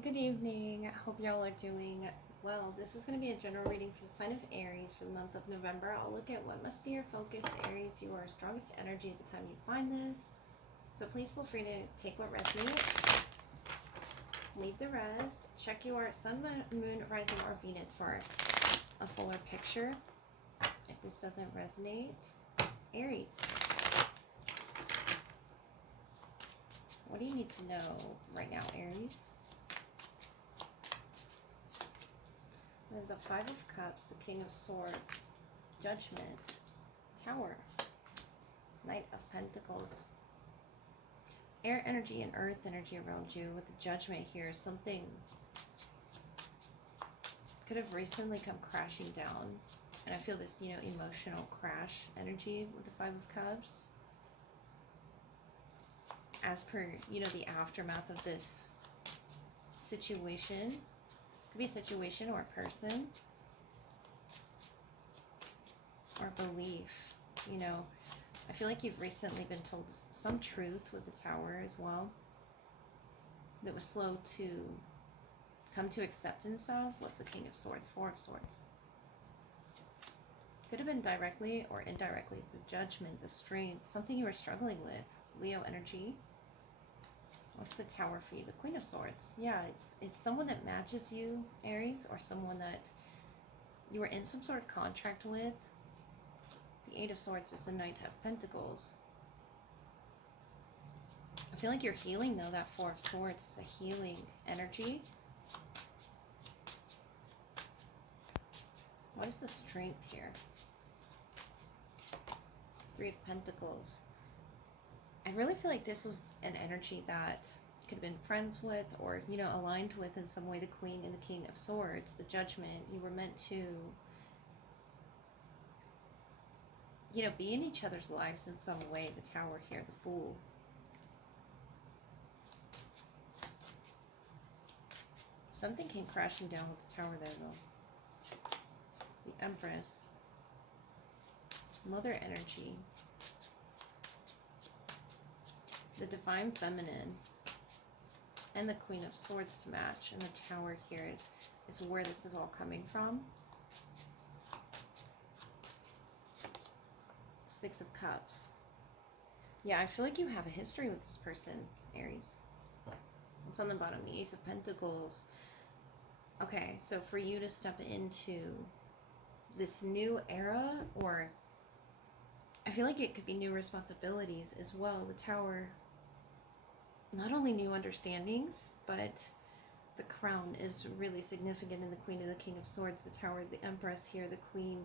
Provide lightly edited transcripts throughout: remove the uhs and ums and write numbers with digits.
Good evening. I hope y'all are doing well. This is going to be a general reading for the sign of Aries for the month of November. I'll look at what must be your focus. Aries, you are strongest energy at the time you find this. So please feel free to take what resonates. Leave the rest. Check your sun, moon, rising, or Venus for a fuller picture if this doesn't resonate. Aries, what do you need to know right now, Aries? There's the Five of Cups, the King of Swords, Judgment, Tower, Knight of Pentacles. Air energy and earth energy around you with the Judgment here. Something could have recently come crashing down. And I feel this, emotional crash energy with the Five of Cups. As per, the aftermath of this situation. Could be a situation or a person or belief. I feel like you've recently been told some truth with the Tower as well that was slow to come to acceptance of. What's the King of Swords? Four of Swords. Could have been directly or indirectly the Judgment, the Strength, something you were struggling with. Leo energy. What's the Tower for you? The Queen of Swords. Yeah, it's someone that matches you, Aries, or someone that you were in some sort of contract with. The Eight of Swords is the Knight of Pentacles. I feel like you're healing, though. That Four of Swords is a healing energy. What is the Strength here? Three of Pentacles. I really feel like this was an energy that you could have been friends with or, aligned with in some way. The Queen and the King of Swords, the Judgment. You were meant to, be in each other's lives in some way. The Tower here, the Fool. Something came crashing down with the Tower there, though. The Empress. Mother energy. The Divine Feminine, and the Queen of Swords to match, and the Tower here is where this is all coming from. Six of Cups. Yeah, I feel like you have a history with this person, Aries. It's on the bottom, the Ace of Pentacles. Okay, so for you to step into this new era, or I feel like it could be new responsibilities as well. The Tower, not only new understandings, but the Crown is really significant in the Queen and the King of Swords. The Tower, the Empress here, the Queen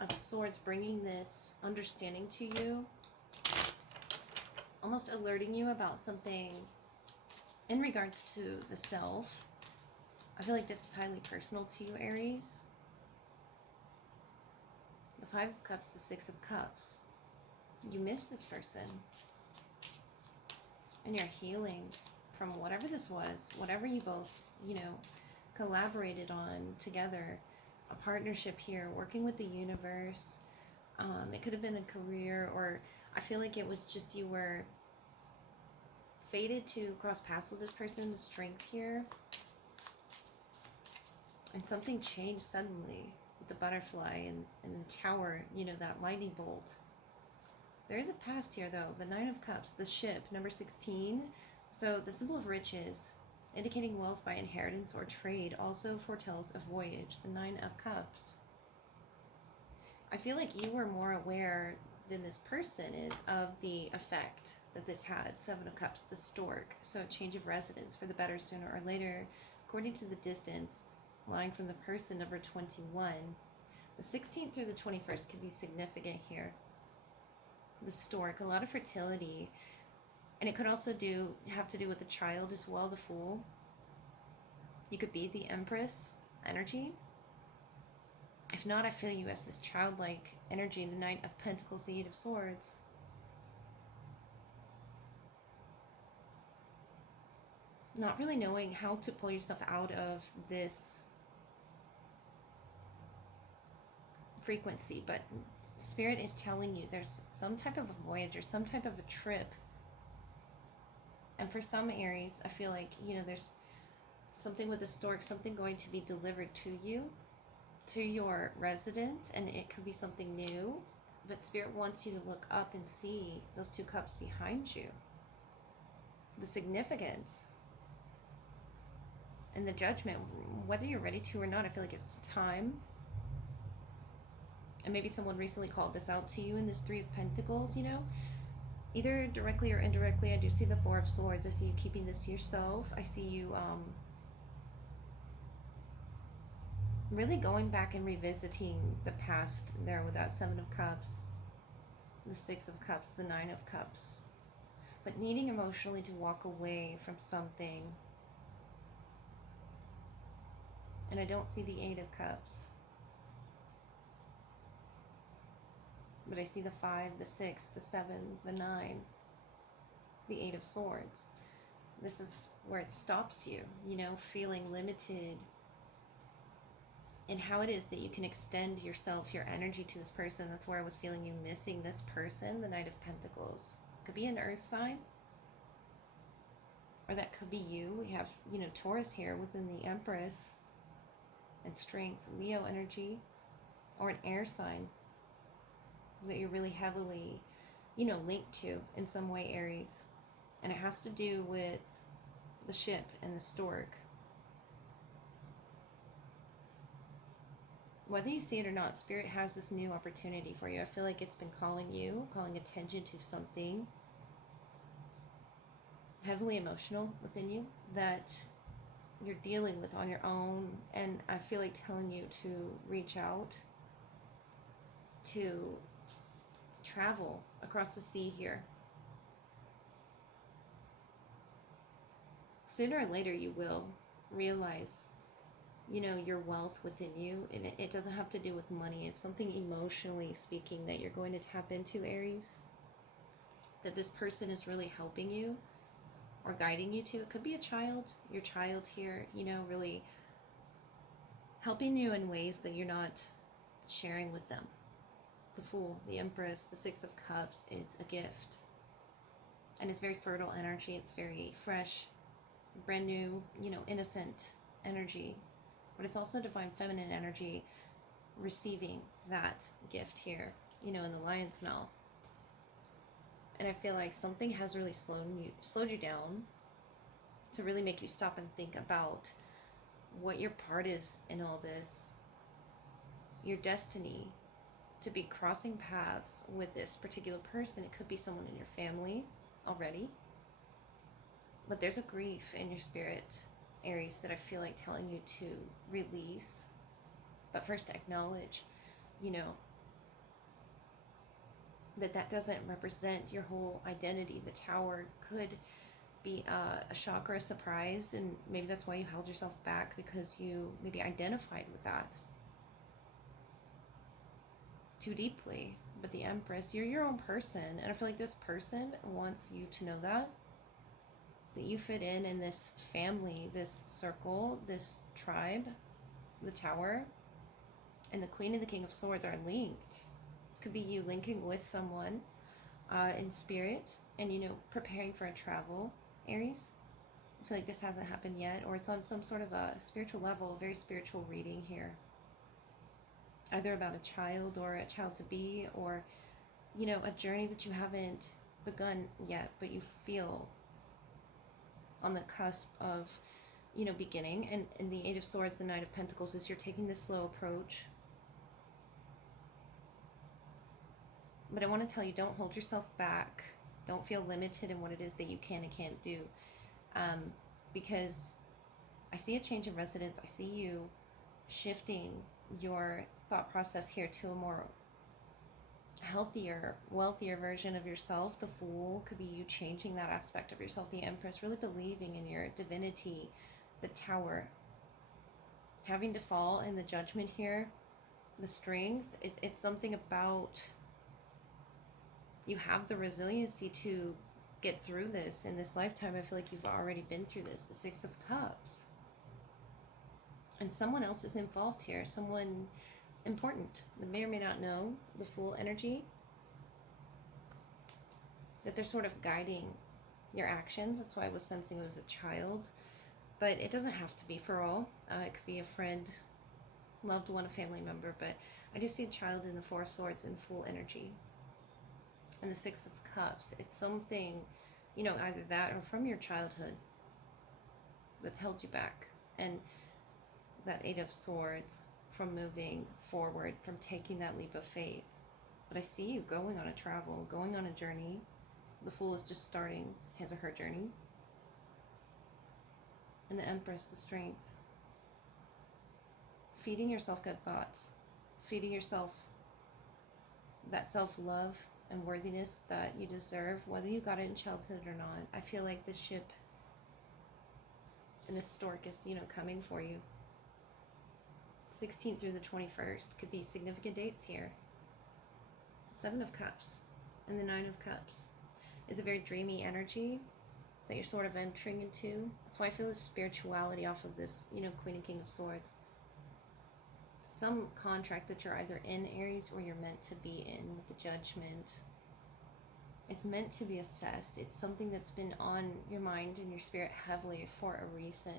of Swords, bringing this understanding to you, almost alerting you about something in regards to the self. I feel like this is highly personal to you, Aries. The Five of Cups, the Six of Cups. You miss this person. And you're healing from whatever this was, whatever you both, collaborated on together. A partnership here, working with the universe. It could have been a career, or I feel like it was just you were fated to cross paths with this person, the Strength here. And something changed suddenly with the butterfly and the Tower, that lightning bolt. There is a past here, though. The Nine of Cups, the ship, number 16. So the symbol of riches, indicating wealth by inheritance or trade, also foretells a voyage. The Nine of Cups. I feel like you were more aware than this person is of the effect that this had. Seven of Cups, the stork. So a change of residence for the better sooner or later, according to the distance lying from the person, number 21. The 16th through the 21st could be significant here. The stork, a lot of fertility, and it could also have to do with the child as well, the Fool. You could be the Empress energy. If not, I feel you as this childlike energy, the Knight of Pentacles, the Eight of Swords. Not really knowing how to pull yourself out of this frequency, but Spirit is telling you there's some type of a voyage or some type of a trip And for some Aries, I feel like, you know, there's something with the stork, something going to be delivered to you, to your residence, and it could be something new. But Spirit wants you to look up and see those 2 cups behind you. The significance and the judgment, whether you're ready to or not. I feel like it's time. And maybe someone recently called this out to you in this 3 of Pentacles, you know, either directly or indirectly. I do see the 4 of Swords. I see you keeping this to yourself. I see you really going back and revisiting the past there with that 7 of Cups, the 6 of Cups, the 9 of Cups, but needing emotionally to walk away from something. And I don't see the 8 of Cups, but I see the 5, the 6, the 7, the 9, the 8 of Swords. This is where it stops you, you know, feeling limited in how it is that you can extend yourself, your energy to this person. That's where I was feeling you missing this person, the Knight of Pentacles. Could be an earth sign, or that could be you. We have, you know, Taurus here within the Empress and strength, Leo energy, or an air sign that you're really heavily, you know, linked to in some way, Aries. And it has to do with the ship and the stork. Whether you see it or not, Spirit has this new opportunity for you. I feel like it's been calling you, calling attention to something heavily emotional within you that you're dealing with on your own. And I feel like telling you to reach out, to travel across the sea here. Sooner or later you will realize, you know, your wealth within you, and it doesn't have to do with money. It's something emotionally speaking that you're going to tap into, Aries, that this person is really helping you or guiding you to. It could be a child, your child here, you know, really helping you in ways that you're not sharing with them. The Fool, the Empress, the 6 of Cups is a gift, and it's very fertile energy. It's very fresh, brand new, you know, innocent energy. But it's also divine feminine energy receiving that gift here, you know, in the lion's mouth. And I feel like something has really slowed you down to really make you stop and think about what your part is in all this, your destiny to be crossing paths with this particular person. It could be someone in your family already, but there's a grief in your spirit, Aries, that I feel like telling you to release, but first acknowledge, you know, that doesn't represent your whole identity. The Tower could be a shock or a surprise, and maybe that's why you held yourself back, because you maybe identified with that too deeply. But the Empress, you're your own person, and I feel like this person wants you to know that you fit in this family, this circle, this tribe. The Tower and the Queen and the King of Swords are linked. This could be you linking with someone in spirit and, you know, preparing for a travel, Aries. I feel like this hasn't happened yet, or it's on some sort of a spiritual level, a very spiritual reading here. Either about a child or a child to be, or, you know, a journey that you haven't begun yet, but you feel on the cusp of, you know, beginning. And the 8 of Swords, the Knight of Pentacles, is you're taking this slow approach. But I want to tell you, don't hold yourself back. Don't feel limited in what it is that you can and can't do. Because I see a change in residence. I see you shifting your thought process here to a more healthier, wealthier version of yourself. The Fool could be you changing that aspect of yourself. The Empress, really believing in your divinity. The Tower, having to fall in the Judgment here. The Strength, it's something about you have the resiliency to get through this in this lifetime. I feel like you've already been through this. The 6 of Cups. And someone else is involved here. Someone important that may or may not know the Fool energy. That they're sort of guiding your actions. That's why I was sensing it was a child. But it doesn't have to be for all. It could be a friend, loved one, a family member. But I do see a child in the Four of Swords in full energy. And the Six of Cups. It's something, you know, either that or from your childhood that's held you back. And that Eight of Swords from moving forward, from taking that leap of faith. But I see you going on a travel, going on a journey. The Fool is just starting his or her journey. And the Empress, the Strength. Feeding yourself good thoughts. Feeding yourself that self-love and worthiness that you deserve, whether you got it in childhood or not. I feel like this ship and this stork is, you know, coming for you. 16th through the 21st could be significant dates here. Seven of Cups and the Nine of Cups is a very dreamy energy that you're sort of entering into. That's why I feel this spirituality off of this, you know, Queen and King of Swords. Some contract that you're either in, Aries, or you're meant to be in with the Judgment. It's meant to be assessed. It's something that's been on your mind and your spirit heavily for a reason.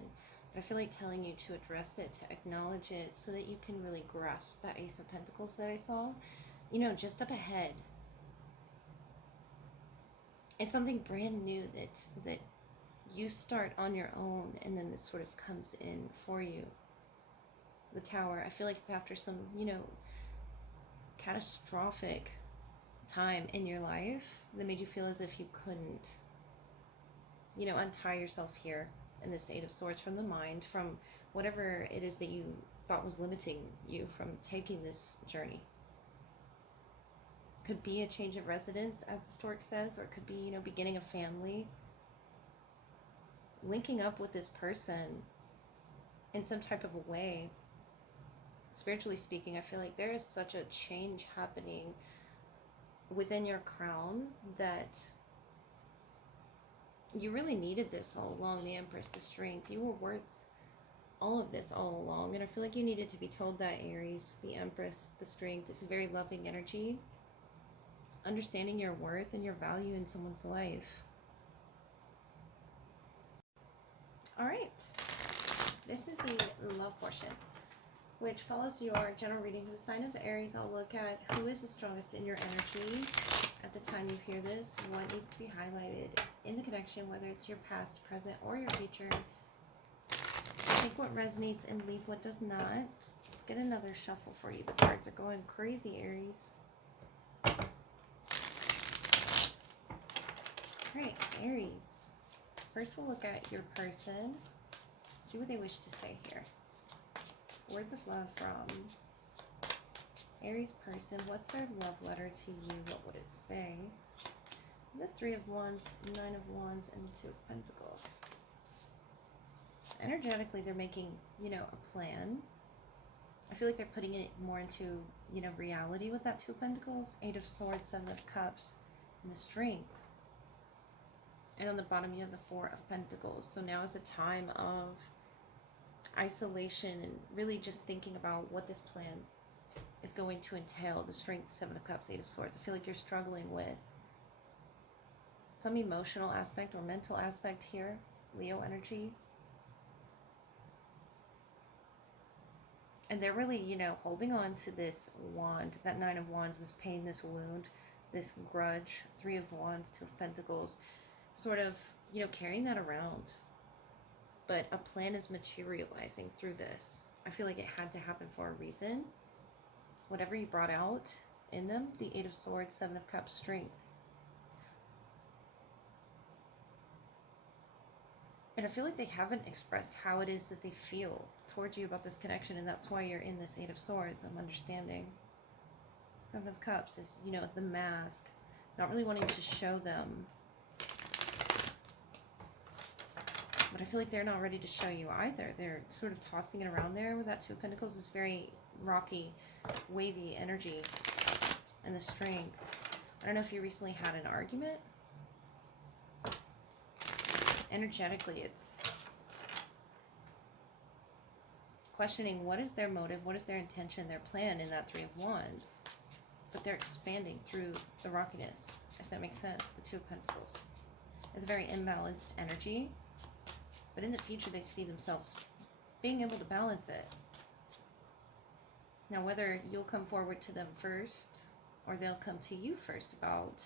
But I feel like telling you to address it, to acknowledge it, so that you can really grasp that Ace of Pentacles that I saw. You know, just up ahead. It's something brand new that you start on your own, and then this sort of comes in for you. The Tower, I feel like it's after some, you know, catastrophic time in your life that made you feel as if you couldn't, you know, untie yourself here in this Eight of Swords from the mind, from whatever it is that you thought was limiting you from taking this journey. Could be a change of residence, as the stork says, or it could be, you know, beginning a family, linking up with this person in some type of a way. Spiritually speaking, I feel like there is such a change happening within your crown that you really needed this all along. The Empress, the Strength, you were worth all of this all along. And I feel like you needed to be told that, Aries. The Empress, the Strength, is a very loving energy. Understanding your worth and your value in someone's life. All right. This is the love portion, which follows your general reading for the sign of Aries. I'll look at who is the strongest in your energy at the time you hear this, what needs to be highlighted in the connection, whether it's your past, present, or your future. Take what resonates and leave what does not. Let's get another shuffle for you. The cards are going crazy, Aries. Alright, Aries. First we'll look at your person. See what they wish to say here. Words of love from Aries person. What's their love letter to you? What would it say? The Three of Wands, Nine of Wands, and the Two of Pentacles. Energetically, they're making, you know, a plan. I feel like they're putting it more into, you know, reality with that Two of Pentacles. Eight of Swords, Seven of Cups, and the Strength. And on the bottom, you have the Four of Pentacles. So now is a time of isolation and really just thinking about what this plan is going to entail. The Strength, Seven of Cups, Eight of Swords. I feel like you're struggling with some emotional aspect or mental aspect here. Leo energy. And they're really, you know, holding on to this wand, that Nine of Wands, this pain, this wound, this grudge. Three of Wands, Two of Pentacles. Sort of, you know, carrying that around. But a plan is materializing through this. I feel like it had to happen for a reason. Whatever you brought out in them, the Eight of Swords, Seven of Cups, Strength. And I feel like they haven't expressed how it is that they feel towards you about this connection, and that's why you're in this Eight of Swords. I'm understanding. Seven of Cups is, you know, the mask. Not really wanting to show them. But I feel like they're not ready to show you either. They're sort of tossing it around there with that Two of Pentacles. This very rocky, wavy energy. And the Strength. I don't know if you recently had an argument. Energetically, it's questioning what is their motive, what is their intention, their plan in that Three of Wands. But they're expanding through the rockiness, if that makes sense. The Two of Pentacles. It's a very imbalanced energy. But in the future, they see themselves being able to balance it. Now, whether you'll come forward to them first or they'll come to you first about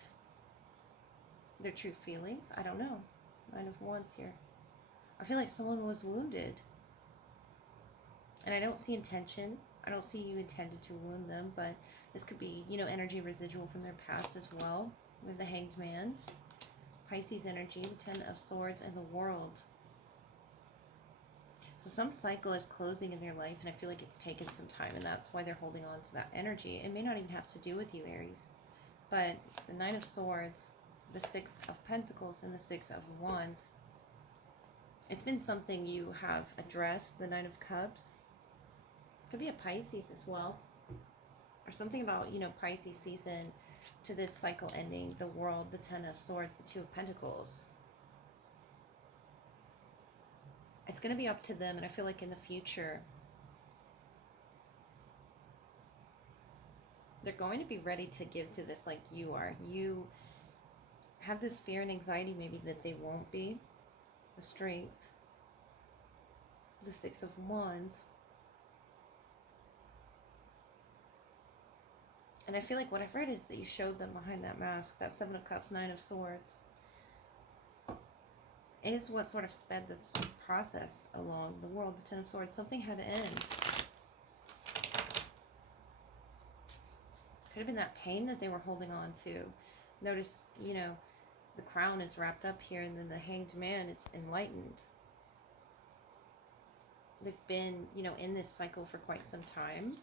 their true feelings, I don't know. 9 of Wands here. I feel like someone was wounded. And I don't see intention. I don't see you intended to wound them, but this could be, you know, energy residual from their past as well. With the Hanged Man. Pisces energy, the 10 of Swords, and the World. So some cycle is closing in their life, and I feel like it's taken some time, and that's why they're holding on to that energy. It may not even have to do with you, Aries. But the 9 of Swords, the 6 of Pentacles, and the 6 of Wands. It's been something you have addressed, the 9 of Cups. Could be a Pisces as well. Or something about, you know, Pisces season to this cycle ending, the World, the 10 of Swords, the 2 of Pentacles. It's going to be up to them, and I feel like in the future, they're going to be ready to give to this like you are. You have this fear and anxiety maybe that they won't be. The Strength, the 6 of Wands. And I feel like what I've read is that you showed them behind that mask, that 7 of Cups, 9 of Swords, is what sort of sped this process along. The World, the 10 of Swords, something had to end. Could have been that pain that they were holding on to. Notice, you know, the crown is wrapped up here, and then the Hanged Man, it's enlightened. They've been, you know, in this cycle for quite some time.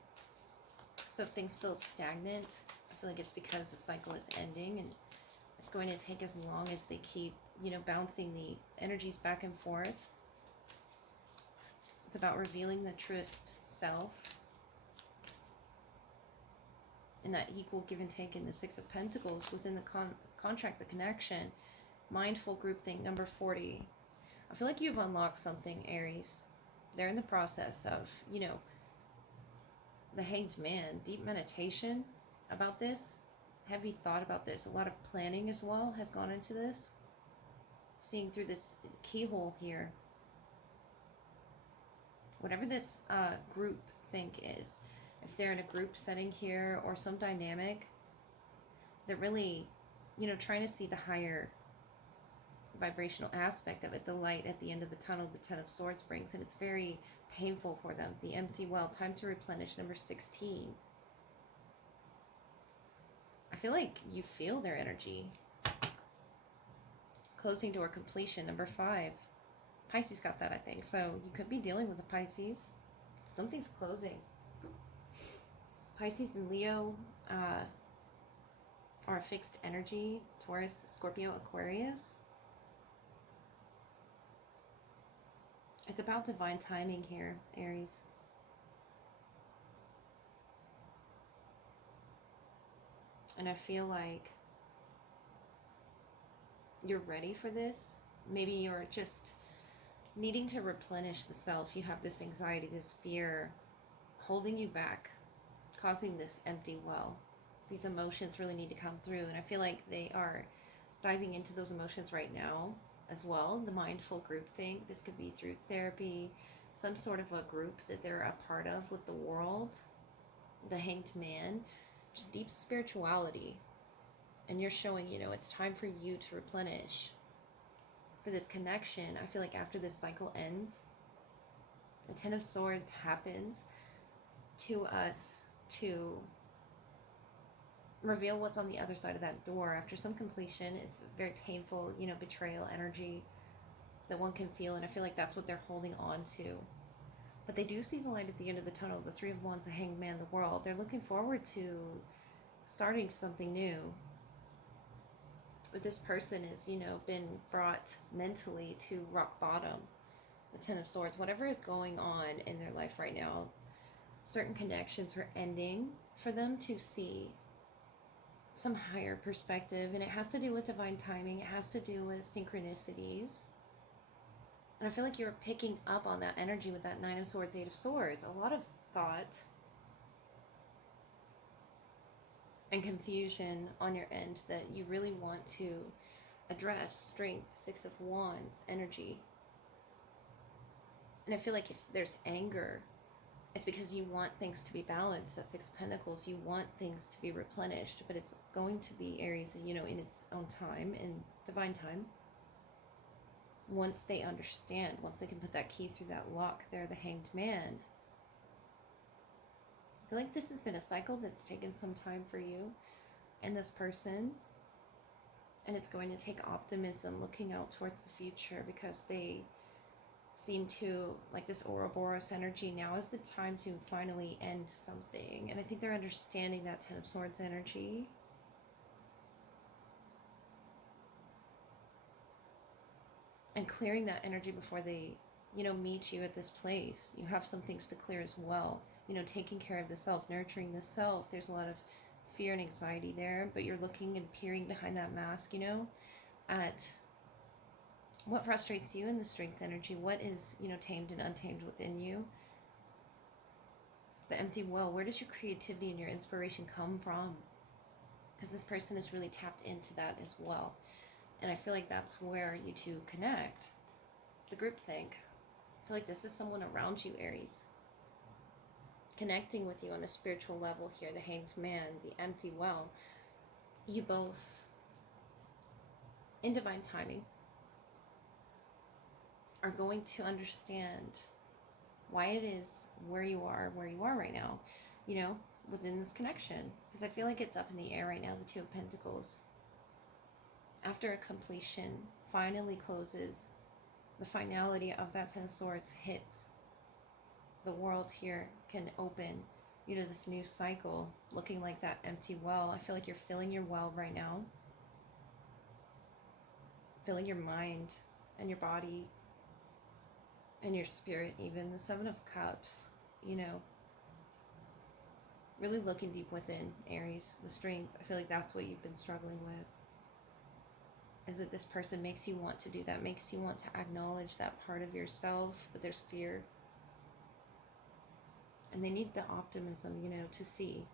So if things feel stagnant, I feel like it's because the cycle is ending, and it's going to take as long as they keep, you know, bouncing the energies back and forth. It's about revealing the truest self. And that equal give and take in the 6 of Pentacles within the contract, the connection. Mindful groupthink, number 40. I feel like you've unlocked something, Aries. They're in the process of, you know, the Hanged Man, deep meditation about this, heavy thought about this, a lot of planning as well has gone into this. Seeing through this keyhole here. Whatever this group think is, if they're in a group setting here or some dynamic, they're really, you know, trying to see the higher vibrational aspect of it, the light at the end of the tunnel the 10 of Swords brings, and it's very painful for them. The empty well, time to replenish, number 16. I feel like you feel their energy. Closing door, completion, number 5. Pisces got that, I think. So you could be dealing with a Pisces. Something's closing. Pisces and Leo are a fixed energy. Taurus, Scorpio, Aquarius. It's about divine timing here, Aries. And I feel like you're ready for this. Maybe you're just needing to replenish the self. You have this anxiety, this fear holding you back, causing this empty well. These emotions really need to come through, and I feel like they are diving into those emotions right now as well. The mindful group thing, this could be through therapy, some sort of a group that they're a part of with the World, the Hanged Man, just deep spirituality. And you're showing, you know, it's time for you to replenish. For this connection, I feel like after this cycle ends, the 10 of Swords happens to us to reveal what's on the other side of that door. After some completion, it's very painful, you know, betrayal energy that one can feel, and I feel like that's what they're holding on to. But they do see the light at the end of the tunnel, the 3 of Wands, the Hanged Man, the World. They're looking forward to starting something new. But this person is, you know, been brought mentally to rock bottom. The 10 of Swords, whatever is going on in their life right now, certain connections are ending for them to see some higher perspective, and it has to do with divine timing. It has to do with synchronicities. And I feel like you're picking up on that energy with that 9 of Swords, 8 of Swords. A lot of thought and confusion on your end that you really want to address strength, Six of Wands energy. And I feel like if there's anger, it's because you want things to be balanced. That Six of Pentacles, you want things to be replenished, but it's going to be, Aries, you know, in its own time, in divine time. Once they understand, once they can put that key through that lock, they're the Hanged Man. I feel like this has been a cycle that's taken some time for you and this person. And it's going to take optimism, looking out towards the future, because they seem to, like this Ouroboros energy, now is the time to finally end something. And I think they're understanding that Ten of Swords energy. And clearing that energy before they, you know, meet you at this place. You have some things to clear as well. You know, taking care of the self, nurturing the self. There's a lot of fear and anxiety there, but you're looking and peering behind that mask, you know, at what frustrates you in the strength energy. What is, you know, tamed and untamed within you. The empty well. Where does your creativity and your inspiration come from? Because this person is really tapped into that as well. And I feel like that's where you two connect. The group think. I feel like this is someone around you, Aries. Connecting with you on the spiritual level here. The Hanged Man, the empty well. You both, in divine timing, are going to understand why it is where you are right now, you know, within this connection. Because I feel like it's up in the air right now, the Two of Pentacles. After a completion finally closes, the finality of that Ten of Swords hits, the world here can open, you know, this new cycle, looking like that empty well. I feel like you're filling your well right now. Filling your mind and your body and your spirit even. The Seven of Cups, you know, really looking deep within, Aries, the strength. I feel like that's what you've been struggling with. Is that this person makes you want to do that, makes you want to acknowledge that part of yourself, but there's fear. And they need the optimism, you know, to see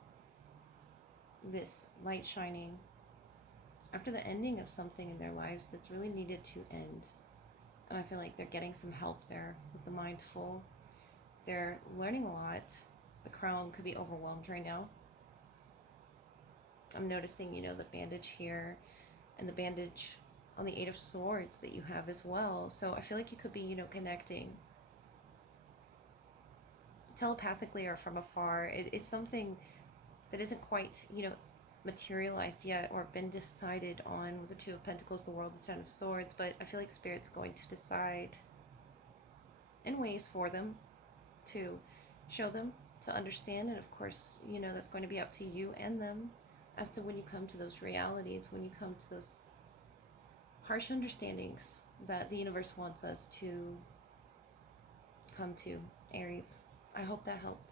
this light shining after the ending of something in their lives that's really needed to end. And I feel like they're getting some help there with the mindful. They're learning a lot. The Crown could be overwhelmed right now. I'm noticing, you know, the bandage here and the bandage on the Eight of Swords that you have as well. So I feel like you could be, you know, connecting telepathically or from afar. It's something that isn't quite, you know, materialized yet or been decided on with the Two of Pentacles, the World, the Ten of Swords, but I feel like Spirit's going to decide in ways for them to show them, to understand, and of course, you know, that's going to be up to you and them as to when you come to those realities, when you come to those harsh understandings that the universe wants us to come to, Aries. I hope that helped.